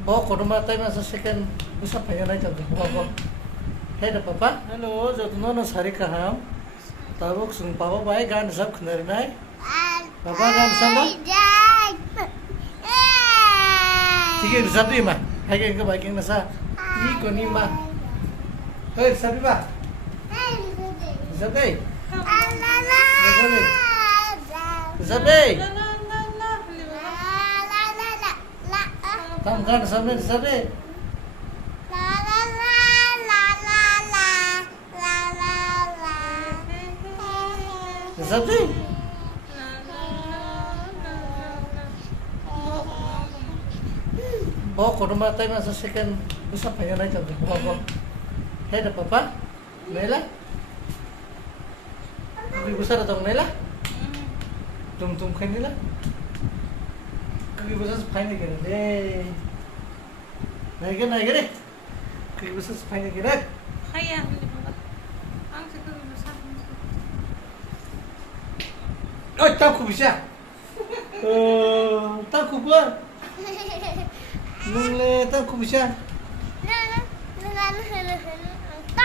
Bawa kodoma tay masa second bisa pengen aja tuh bawa. Hey dah papa, hello, jatuh no sari kaham. Tabuk sung papa baik gan sab khnari nai. Papa gan samba. Sige sabi ma, hai ke baik nasa. Ni koni ma. Hey sabi ba. Sabi. Sabi. Tam gan sabi sabi. Sabi. Bawa kodoma tay masa second bisa pengen aja tuh bawa. Hey dah papa, Naila. Kaki besar atau Naila? Tum kan Naila? Kaki besar sepain lagi deh. Naik deh. Kaki besar sepain lagi deh. Kaya, ang situ besar. Oh, tak bisa. Tak kuat. Nungle tak bisa.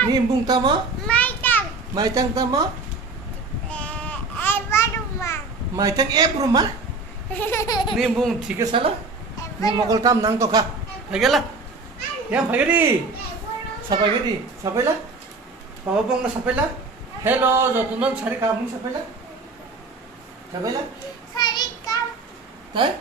Ni bung tama? Maitang tama? Maitang rumah? Ni bung tiga salah? Ni mokol tam nang to ka? Hagela? Yang hagedi? Sampai gedi? Sampai lah? Papa bung na sampai lah? Hello, jotunon sari kamu sampai lah? Sampai lah? Tay?